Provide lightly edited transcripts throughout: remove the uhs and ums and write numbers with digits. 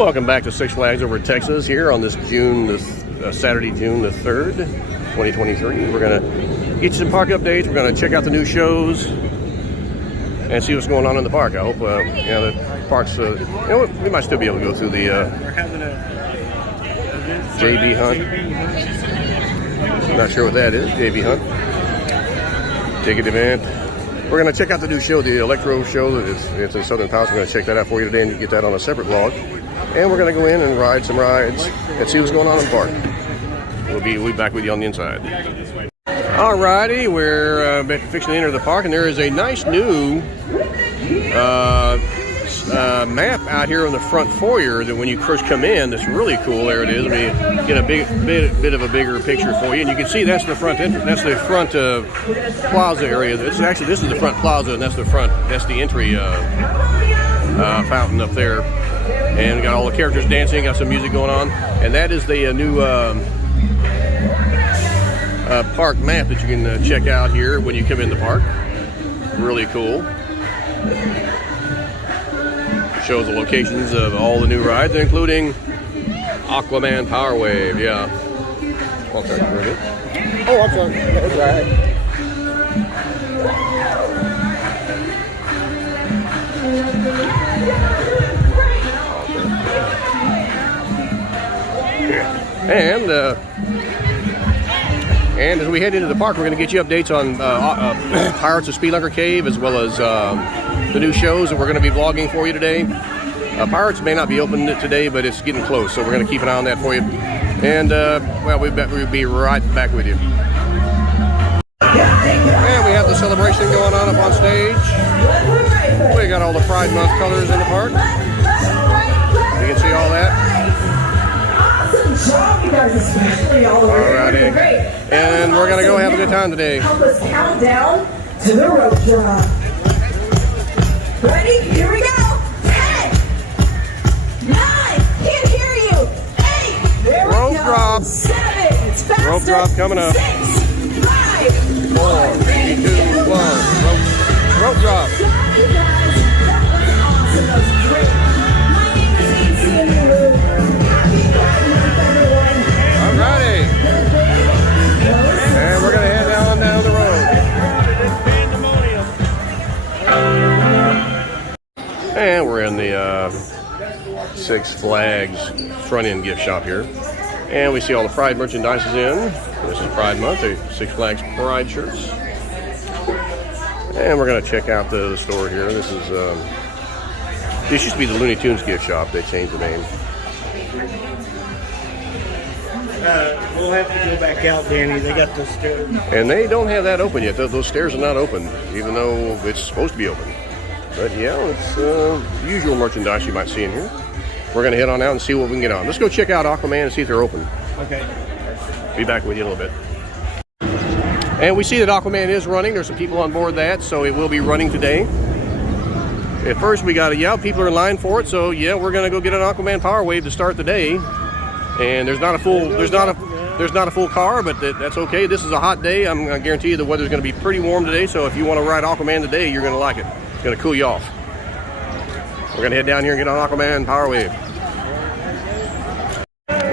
Welcome back to Six Flags over Texas here on this Saturday, June the 3rd, 2023. We're going to get you some park updates. We're going to check out the new shows and see what's going on in the park. I hope, the park's, we might still be able to go through the we're having a JB Hunt. Not sure what that is, JB Hunt. Ticket event. We're going to check out the new show, the Electro show. It's in Southern Palace. We're going to check that out for you today and get that on a separate vlog. And we're going to go in and ride some rides and see what's going on in the park. We'll be back with you on the inside. Alrighty, we're fixing to enter the park, and there is a nice new map out here on the front foyer that when you first come in, that's really cool. There it is. Let me get a bit of a bigger picture for you, and you can see that's the front entrance. That's the front plaza area. This is the front plaza, and that's the entry fountain up there. And we got all the characters dancing, got some music going on, and that is the new park map that you can check out here when you come in the park. Really cool. Shows the locations of all the new rides, including Aquaman Power Wave. Yeah. Oh, I'm sorry. That's right. And as we head into the park, we're going to get you updates on Pirates of Spelunker Cave, as well as the new shows that we're going to be vlogging for you today. Pirates may not be open today, but it's getting close, so we're going to keep an eye on that for you. And, we'll be right back with you. And we have the celebration going on up on stage. We got all the Pride Month colors in the park. You can see all that. Alrighty. And we're going to go have a good time today. Help us count down to the rope drop. Ready? Here we go. 10, 9, can't hear you. 8, there we rope go. Drop. 7, it's faster. Rope drop coming up. 6, 5, 4, 3, 2, 1. Rope drop. Alrighty. And we're going to head down the road. And we're in the Six Flags front end gift shop here. And we see all the Pride merchandise is in. This is Pride Month, the Six Flags Pride shirts. And we're going to check out the store here. This used to be the Looney Tunes gift shop. They changed the name. We'll have to go back out, Danny. They got those stairs. And they don't have that open yet. Those stairs are not open, even though it's supposed to be open. But yeah, it's usual merchandise you might see in here. We're going to head on out and see what we can get on. Let's go check out Aquaman and see if they're open. Okay. Be back with you in a little bit. And we see that Aquaman is running. There's some people on board that, so it will be running today. At first we got people are in line for it, so yeah, we're going to go get an Aquaman Power Wave to start the day. And there's not a full car, but that's okay. This is a hot day. I'm going to guarantee you the weather's going to be pretty warm today, so if you want to ride Aquaman today, you're going to like it. It's going to cool you off. We're going to head down here and get on Aquaman Power Wave.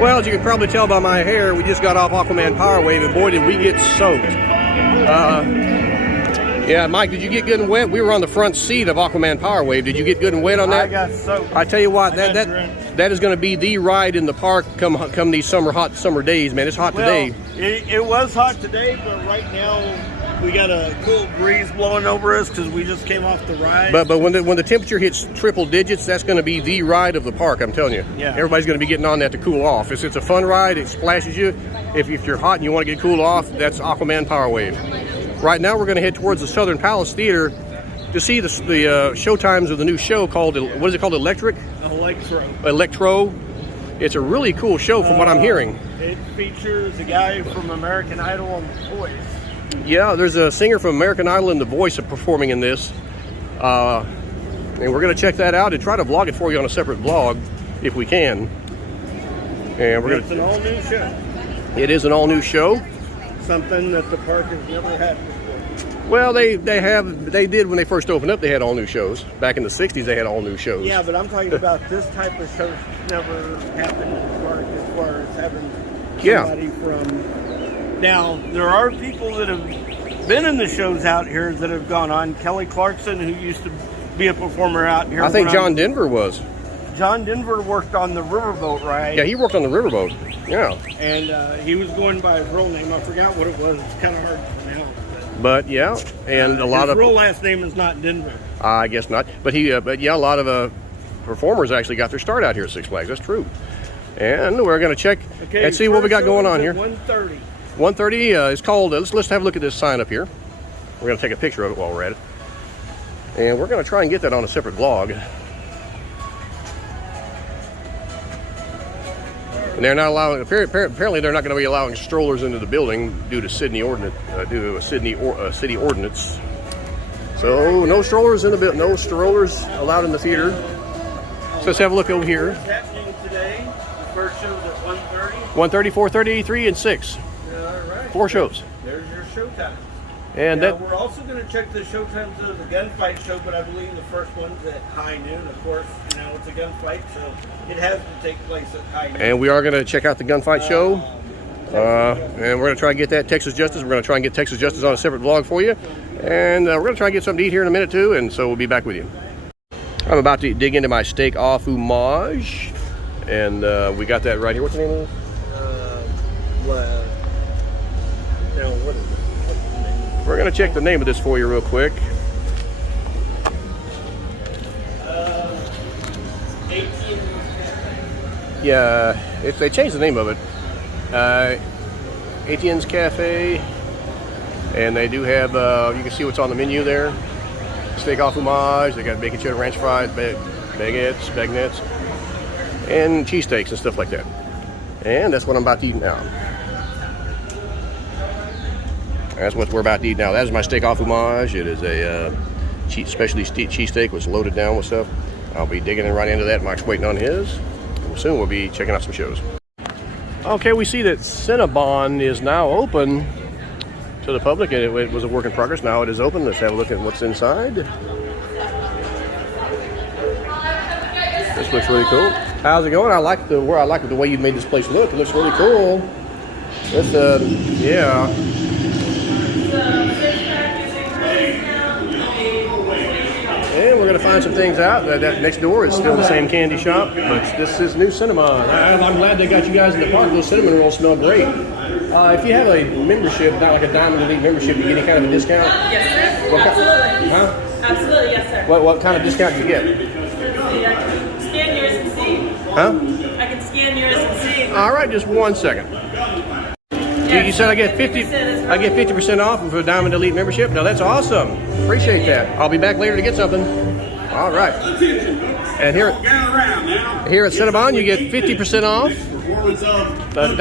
Well, as you can probably tell by my hair, we just got off Aquaman Power Wave, and boy, did we get soaked. Yeah, Mike, did you get good and wet? We were on the front seat of Aquaman Power Wave. Did you get good and wet on that? I got soaked. I tell you what, that is going to be the ride in the park come these hot summer days, man. It's hot today. It was hot today, but right now we got a cool breeze blowing over us because we just came off the ride. But when the temperature hits triple digits, that's going to be the ride of the park. I'm telling you. Yeah. Everybody's going to be getting on that to cool off. It's a fun ride. It splashes you. If you're hot and you want to get cooled off, that's Aquaman Power Wave. Right now we're going to head towards the Southern Palace Theater to see the show times of the new show called, what is it called, Electro. It's a really cool show from what I'm hearing. It features a guy from American Idol and The Voice. Yeah, there's a singer from American Idol and The Voice performing in this. And we're going to check that out and try to vlog it for you on a separate vlog if we can. And It's an all-new show. It is an all-new show. Something that the park has never had before. Well, they did when they first opened up. They had all new shows. Back in the '60s, they had all new shows. Yeah, but I'm talking about this type of show never happened as far as having somebody from. Now there are people that have been in the shows out here that have gone on. Kelly Clarkson, who used to be a performer out here. I think John Denver was. John Denver worked on the riverboat ride. Yeah, he worked on the riverboat. Yeah. And he was going by his real name. I forgot what it was. It's kind of hard to pronounce. But yeah, and a lot of his real last name is not Denver. I guess not. But but yeah, a lot of performers actually got their start out here at Six Flags. That's true. And we're going to check and see what we got going on here. 1:30. 1:30 is called. Let's have a look at this sign up here. We're going to take a picture of it while we're at it, and we're going to try and get that on a separate vlog. And they're not allowing. Apparently, they're not going to be allowing strollers into the building due to city ordinance. City ordinance. So no strollers in the building. No strollers allowed in the theater. So let's have a look over here. What's happening today? The first show's at 1:30. 1:30, 4:30, 3, and 6. All right. 4 shows. There's your showtime. And yeah, we're also going to check the showtimes of the gunfight show, but I believe the first one's at high noon. Of course, you know, it's a gunfight, so it has to take place at high noon. And we are going to check out the gunfight show. And we're going to try and get that Texas Justice. We're going to try and get Texas Justice on a separate vlog for you. And we're going to try and get something to eat here in a minute, too. And so we'll be back with you. I'm about to dig into my steak au fromage. And we got that right here. What's the name of it? What is it? We're going to check the name of this for you real quick. Yeah, they changed the name of it. Etienne's Cafe. And they do have, you can see what's on the menu there. Steak au fromage. They got bacon cheddar ranch fries, baguettes, and cheesesteaks and stuff like that. And that's what I'm about to eat now. That's what we're about to eat now. That is my steak au fromage. It is a specialty cheesesteak, was loaded down with stuff. I'll be digging right into that. Mike's waiting on his. And soon we'll be checking out some shows. Okay, we see that Cinnabon is now open to the public. It was a work in progress. Now it is open. Let's have a look at what's inside. This looks really cool. How's it going? I like the way you made this place look. It looks really cool. This, yeah. And we're going to find some things out. That next door is still the same candy shop, but this is new Cinnabon. I'm glad they got you guys in the park. Those cinnamon rolls smell great. If you have a membership, not like a Diamond Elite membership, you get any kind of a discount? Yes, sir. Absolutely. Huh? Absolutely, yes, sir. What kind of discount do you get? I can scan yours and see. Huh? I can scan yours and see. All right, just 1 second. You said I get 50% off for a Diamond Elite membership. Now that's awesome. Appreciate that. I'll be back later to get something. All right. And here at Cinnabon, you get 50% off the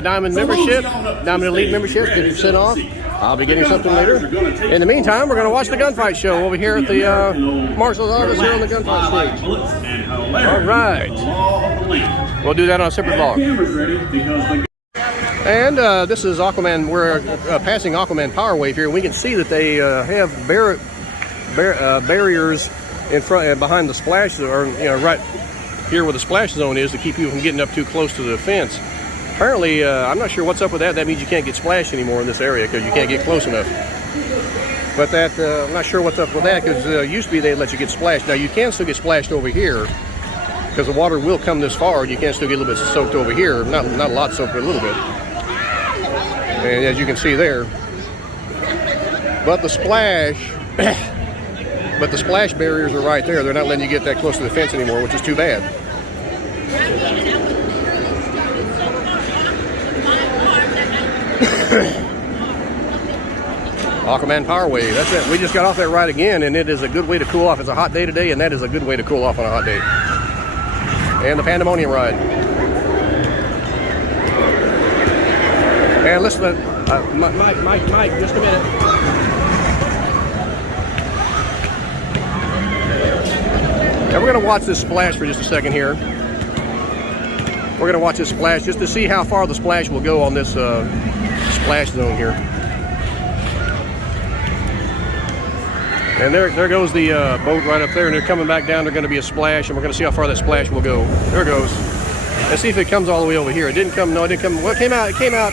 Diamond membership, Diamond Elite membership, 50% off. I'll be getting something later. In the meantime, we're going to watch the gunfight show over here at the marshal's office here on the gunfight stage. All right. We'll do that on a separate vlog. And this is Aquaman. We're passing Aquaman Power Wave here. We can see that they have barriers in front, behind the splash, or right here where the splash zone is, to keep you from getting up too close to the fence. Apparently, I'm not sure what's up with that. That means you can't get splashed anymore in this area because you can't get close enough. But that I'm not sure what's up with that, because used to be they'd let you get splashed. Now you can still get splashed over here, because the water will come this far, and you can still get a little bit soaked over here. Not a lot soaked, but a little bit. And as you can see there, but the splash barriers are right there. They're not letting you get that close to the fence anymore, which is too bad. Aquaman Power Wave, that's it. We just got off that ride again, and it is a good way to cool off. It's a hot day today, and that is a good way to cool off on a hot day. And the Pandemonium ride. And listen, Mike, just a minute. Now we're going to watch this splash for just a second here. We're going to watch this splash just to see how far the splash will go on this splash zone here. And there goes the boat right up there, and they're coming back down. They're going to be a splash, and we're going to see how far that splash will go. There it goes. Let's see if it comes all the way over here. It didn't come. No, it didn't come. Well, it came out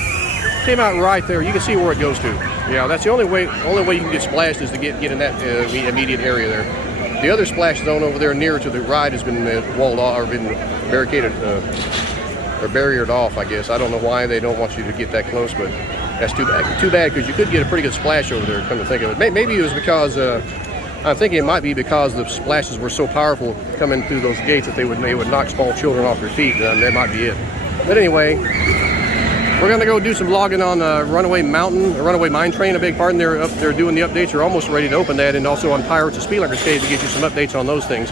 right there. You can see where it goes to. Yeah, that's the only way you can get splashed is to get in that immediate area there. The other splash zone over there near to the ride has been walled off or been barricaded or barriered off, I guess. I don't know why they don't want you to get that close, but that's too bad. Too bad, because you could get a pretty good splash over there, come to think of it. Maybe it was because, I'm thinking it might be because the splashes were so powerful coming through those gates that they would knock small children off their feet. That might be it. But anyway, we're going to go do some vlogging on Runaway Mine Train, a big pardon. They're up there doing the updates. They're almost ready to open that, and also on Pirates of Speedlander's Cave to get you some updates on those things.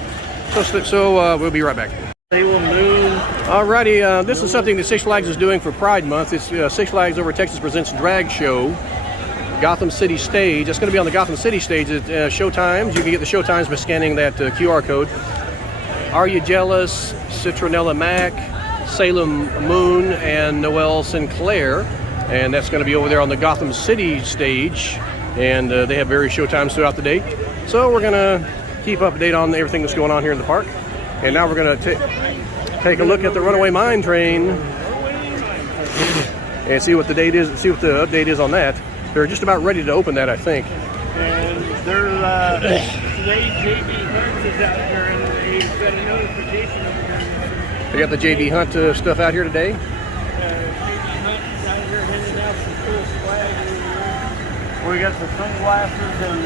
So we'll be right back. They will move. Alrighty, this is something that Six Flags is doing for Pride Month. It's Six Flags Over Texas Presents Drag Show, Gotham City Stage. It's going to be on the Gotham City Stage at show times. You can get the show times by scanning that QR code. Are You Jealous? Citronella Mac, Salem Moon, and Noelle Sinclair. And that's going to be over there on the Gotham City Stage. And they have various show times throughout the day. So we're going to keep up to date on everything that's going on here in the park. And now we're going to take a look at the Runaway Mine Train and see what the date is, see what the update is on that. They're just about ready to open that, I think. And they're today JB Hunt is out there, and they got a notification of it. They got the JB Hunt stuff out here today. JB Hunt is out here handing out some cool swag over here. We got the sunglasses and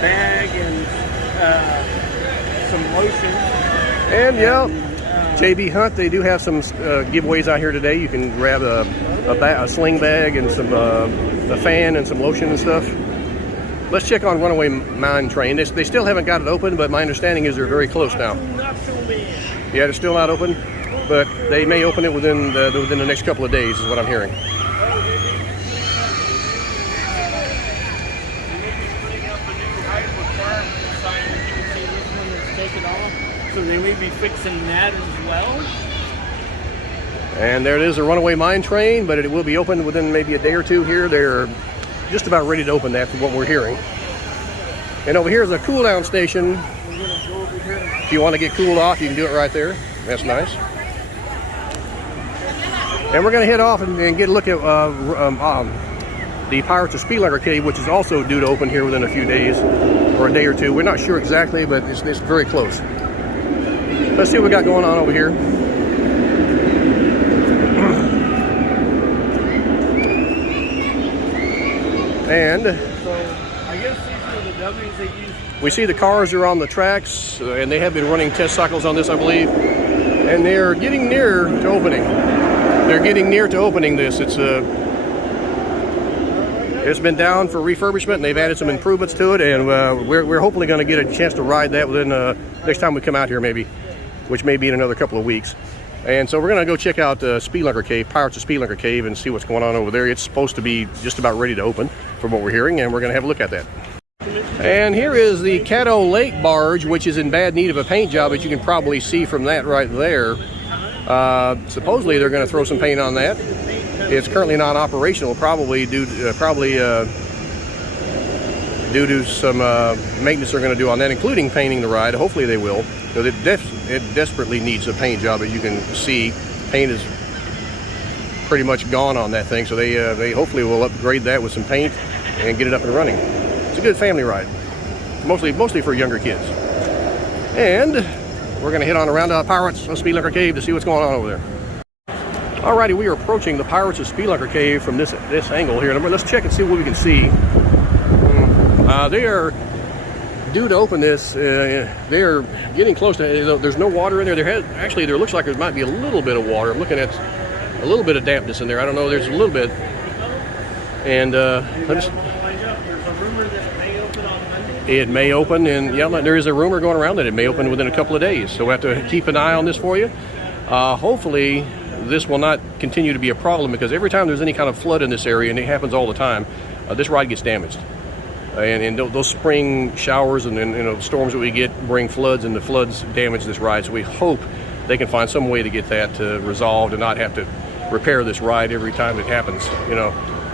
bag and some lotion. And yeah, JB Hunt, they do have some giveaways out here today. You can grab a sling bag and some a fan and some lotion and stuff. Let's check on Runaway Mine Train. They still haven't got it open, but my understanding is they're very close now. Yeah, they're still not open, but they may open it within the next couple of days, is what I'm hearing. So they may be fixing that as well. And there it is, a Runaway Mine Train, but it will be open within maybe a day or two here. They're just about ready to open that from what we're hearing. And over here is a cool down station. If you want to get cooled off, you can do it right there. That's nice. And we're going to head off and get a look at the Pirates of Speedlander Cave, which is also due to open here within a few days or a day or two. We're not sure exactly, but it's very close. Let's see what we got going on over here. And so I guess these are the dummies they use. We see the cars are on the tracks, and they have been running test cycles on this, I believe. And they're getting near to opening. They're getting near to opening this. It's been down for refurbishment, and they've added some improvements to it, and we're hopefully going to get a chance to ride that within next time we come out here, maybe, which may be in another couple of weeks. And so we're going to go check out Speedlander Cave, Pirates of Speedlander Cave, and see what's going on over there. It's supposed to be just about ready to open, from what we're hearing, and we're going to have a look at that. And here is the Caddo Lake barge, which is in bad need of a paint job, as you can probably see from that right there. Supposedly they're going to throw some paint on that. It's currently not operational, probably due to some maintenance they're going to do on that, including painting the ride. Hopefully they will, because it desperately needs a paint job. As you can see, paint is pretty much gone on that thing, so they hopefully will upgrade that with some paint and get it up and running. It's a good family ride, mostly for younger kids. And we're going to head on around to Pirates of Speedlander Cave to see what's going on over there. Alrighty, we are approaching the Pirates of Speedlander Cave from this angle here. Let's check and see what we can see. They are due to open this. They are getting close to. There's no water in there. Actually, there looks like there might be a little bit of water. I'm looking at a little bit of dampness in there. I don't know. There's a little bit. And there's a rumor that it may open on Monday. It may open, and yeah, there is a rumor going around that it may open within a couple of days. So we have to keep an eye on this for you. Hopefully, this will not continue to be a problem, because every time there's any kind of flood in this area, and it happens all the time, this ride gets damaged. And those spring showers and storms that we get bring floods, and the floods damage this ride. So we hope they can find some way to get that resolved and not have to repair this ride every time it happens,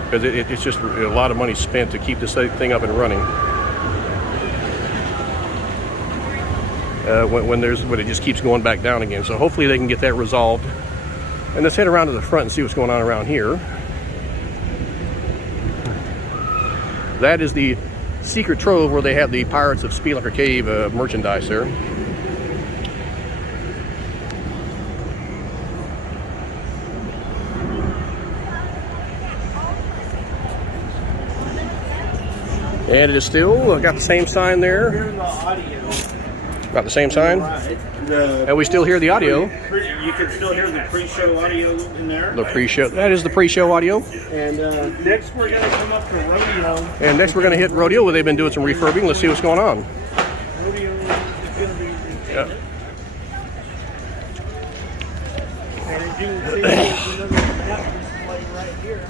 because it's just a lot of money spent to keep this thing up and running. when it just keeps going back down again. So hopefully they can get that resolved. And let's head around to the front and see what's going on around here. That is the secret trove where they have the Pirates of Spielhacker Cave merchandise there. And it is still got the same sign there. Here's the audio. Got the same sign. Right. And we still hear the audio. You can still hear the pre-show audio in there. The pre-show. That is the pre-show audio. And next we're going to come up to rodeo. And next we're going to hit rodeo where they've been doing some refurbing. Let's see what's going on. Rodeo is going to be Yep. And as you can see, there's another map display right here.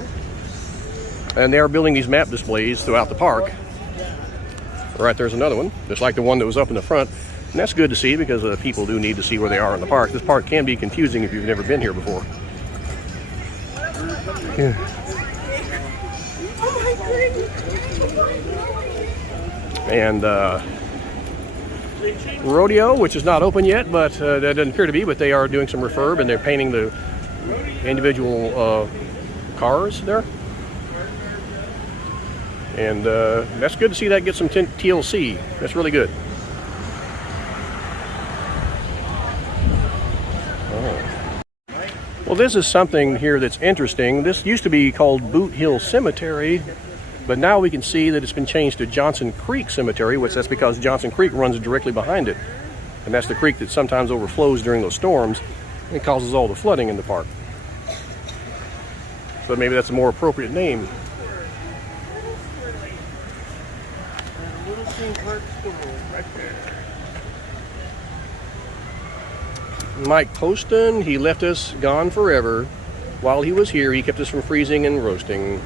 And they are building these map displays throughout the park. Right there's another one, just like the one that was up in the front. And that's good to see because people do need to see where they are in the park. This park can be confusing if you've never been here before. Yeah. And rodeo, which is not open yet, but that doesn't appear to be, but they are doing some refurb and they're painting the individual cars there. And that's good to see that get some TLC. That's really good. Well, this is something here that's interesting. This used to be called Boot Hill Cemetery, but now we can see that it's been changed to Johnson Creek Cemetery, which that's because Johnson Creek runs directly behind it. And that's the creek that sometimes overflows during those storms and causes all the flooding in the park. So maybe that's a more appropriate name. Mike Poston, he left us gone forever. While he was here, he kept us from freezing and roasting.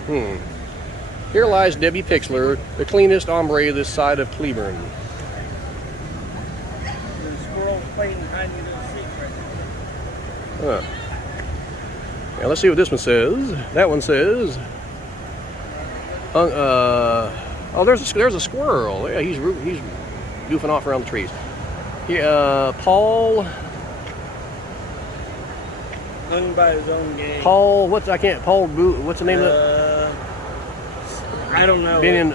Here lies Debbie Pixler, the cleanest hombre this side of Cleburne. The squirrel playing behind you in the seat right there. Now let's see what this one says. That one says, oh, there's a squirrel. Yeah, he's goofing off around the trees. Yeah, Paul. Hung by his own game. Paul, what's the name of it? I don't know. Been in,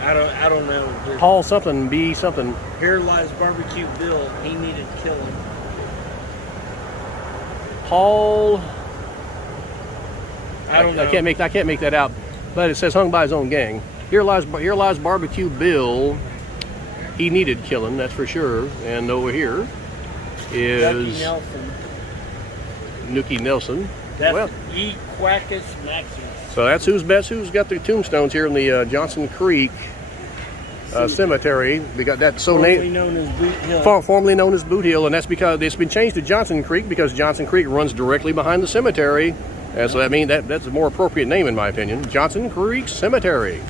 I don't know. Paul something, B something. Here lies Barbecue Bill. He needed killing. Paul. I don't know. I can't make that out, but it says hung by his own gang. Here lies Barbecue Bill. He needed killing, that's for sure. And over here is Nookie Nelson. That's well, Ye Quackus Maximus. so that's who's got the tombstones here in the Johnson Creek Cemetery. We got that formerly known as Boot Hill. Formerly known as Boot Hill, and that's because it's been changed to Johnson Creek because Johnson Creek runs directly behind the cemetery. And so that means that's a more appropriate name in my opinion. Johnson Creek Cemetery.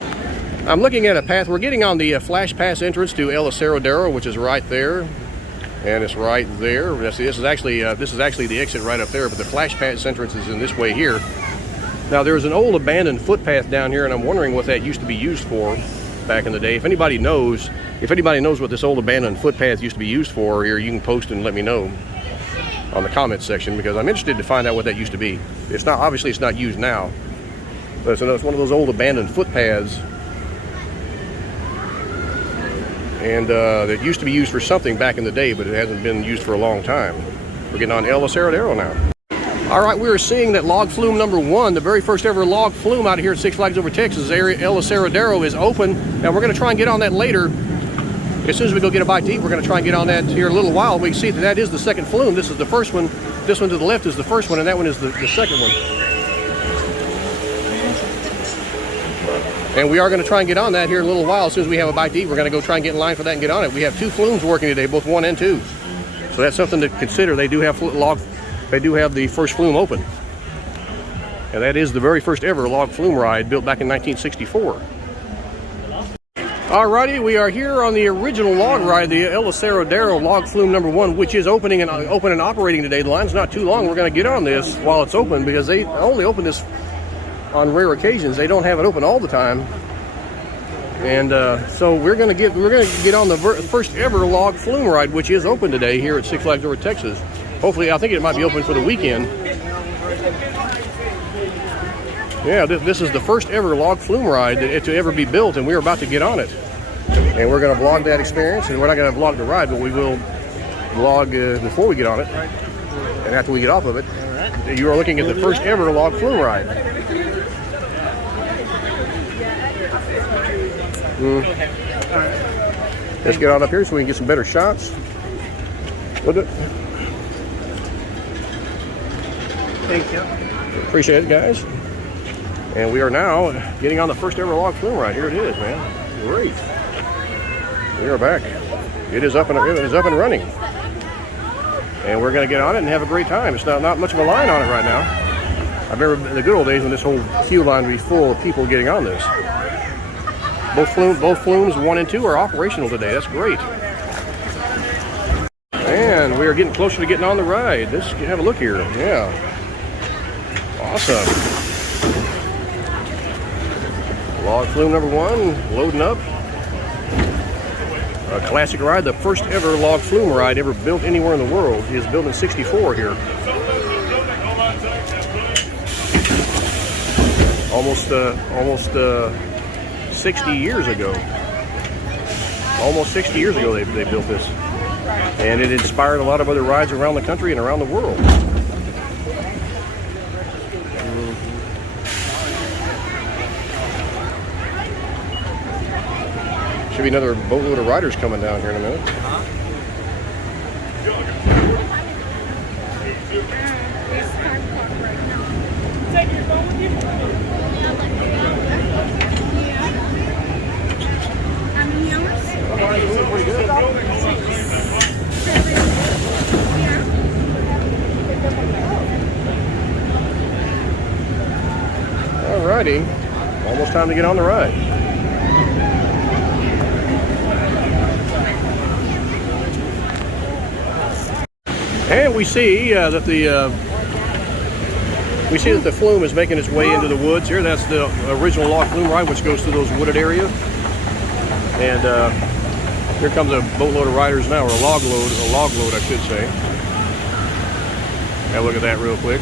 I'm looking at a path. We're getting on the Flash Pass entrance to El Aserodero, which is right there. And it's right there. This is actually the exit right up there, but the Flash Pass entrance is in this way here. Now there's an old abandoned footpath down here, and I'm wondering what that used to be used for back in the day. If anybody knows what this old abandoned footpath used to be used for here, you can post and let me know on the comments section because I'm interested to find out what that used to be. It's not used now, but it's one of those old abandoned footpaths. And that used to be used for something back in the day, but it hasn't been used for a long time. We're getting on El Aserodero now. All right, we are seeing that log flume number 1, the very first ever log flume out of here at Six Flags Over Texas area. El Aserodero is open. Now we're going to try and get on that later. As soon as we go get a bite to eat, we're going to try and get on that here in a little while. We can see that is the second flume. This is the first one. This one to the left is the first one, and that one is the second one. And we are going to try and get on that here in a little while. As soon as we have a bite to eat, we're going to go try and get in line for that and get on it. We have 2 flumes working today, both 1 and 2. So that's something to consider. They do have the first flume open. And that is the very first ever log flume ride built back in 1964. Alrighty, we are here on the original log ride, the El Aserodero log flume number 1, which is open and operating today. The line's not too long. We're going to get on this while it's open because they only open this on rare occasions. They don't have it open all the time. And so we're gonna get on the first ever log flume ride, which is open today here at Six Flags Over Texas. Hopefully, I think it might be open for the weekend. Yeah, this is the first ever log flume ride to ever be built, and we're about to get on it. And we're going to vlog that experience, and we're not going to vlog the ride, but we will vlog before we get on it, and after we get off of it. You are looking at the first ever log flume ride. Let's get on up here so we can get some better shots. Look at. Thank you. Appreciate it, guys. And we are now getting on the first ever log flume ride. Here it is, man. Great. We are back. It is up and running. And we're going to get on it and have a great time. It's not much of a line on it right now. I remember in the good old days when this whole queue line would be full of people getting on this. Both flumes 1 and 2 are operational today. That's great. And we are getting closer to getting on the ride. Let's have a look here. Yeah. Awesome. Log flume number 1, loading up. A classic ride, the first ever log flume ride ever built anywhere in the world. Is built in '64 here. Almost 60 years ago. Almost 60 years ago they built this. And it inspired a lot of other rides around the country and around the world. Should be another boatload of riders coming down here in a minute. Alrighty, almost time to get on the ride. And we see that the flume is making its way into the woods here. That's the original log flume ride, which goes through those wooded areas. And here comes a boatload of riders now, or a log load, I should say. Have a look at that real quick.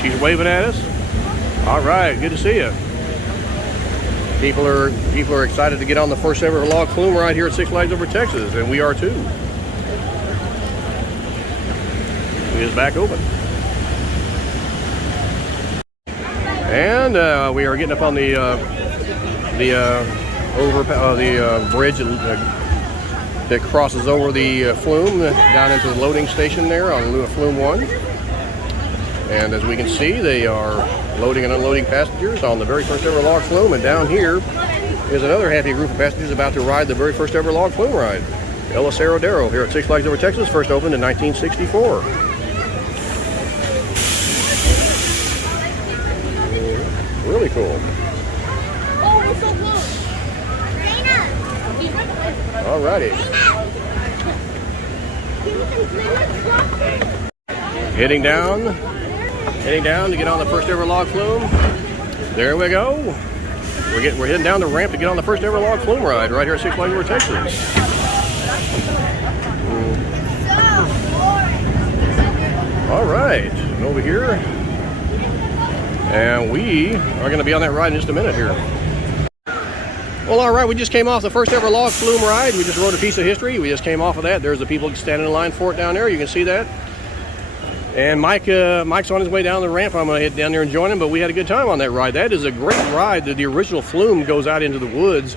She's waving at us. All right, good to see you. People are excited to get on the first ever log flume ride here at Six Flags Over Texas, and we are too. It is back open. And we are getting up on the bridge that crosses over the flume down into the loading station there on Flume 1. And as we can see, they are loading and unloading passengers on the very first ever log flume. And down here is another happy group of passengers about to ride the very first ever log flume ride. El Acerradero here at Six Flags Over Texas, first opened in 1964. Really cool. Oh, we're so close. Dana. Alrighty. Heading down to get on the first ever log flume. There we go. We're heading down the ramp to get on the first ever log flume ride right here at Six Flags Over Texas. All right, and over here. And we are going to be on that ride in just a minute here. Well, all right, we just came off the first ever log flume ride. We just wrote a piece of history. We just came off of that. There's the people standing in line for it down there. You can see that. And Mike's on his way down the ramp. I'm going to head down there and join him, but we had a good time on that ride. That is a great ride. The original flume goes out into the woods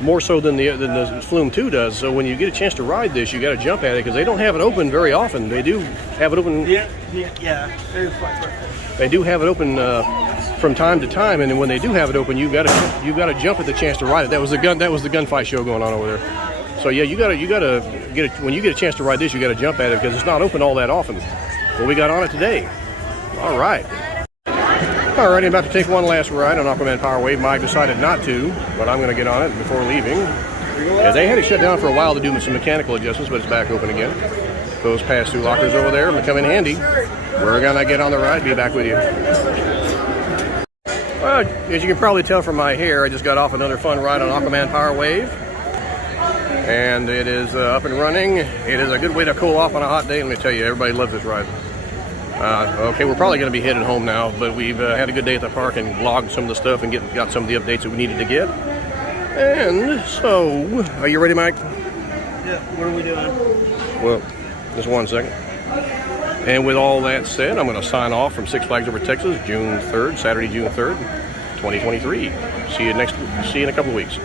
more so than the Flume 2 does. So when you get a chance to ride this, you got to jump at it because they don't have it open very often. They do have it open. Yeah. They do have it open from time to time, and then when they do have it open, you got to jump at the chance to ride it. That was the gunfight show going on over there. So yeah, you got to get it when you get a chance to ride this. You got to jump at it because it's not open all that often. Well, we got on it today. All right. All right, I'm about to take one last ride on Aquaman Power Wave. Mike decided not to, but I'm going to get on it before leaving. Yeah, they had it shut down for a while to do some mechanical adjustments, but it's back open again. Those pass-through lockers over there will come in handy. We're going to get on the ride, be back with you. Well, as you can probably tell from my hair, I just got off another fun ride on Aquaman Power Wave. And it is up and running. It is a good way to cool off on a hot day. Let me tell you, everybody loves this ride. Okay, we're probably going to be heading home now, but we've had a good day at the park and vlogged some of the stuff and got some of the updates that we needed to get. And so, are you ready, Mike? Yeah, what are we doing? Well, just 1 second. And with all that said, I'm going to sign off from Six Flags Over Texas, June 3rd, Saturday, June 3rd, 2023. See you in a couple of weeks.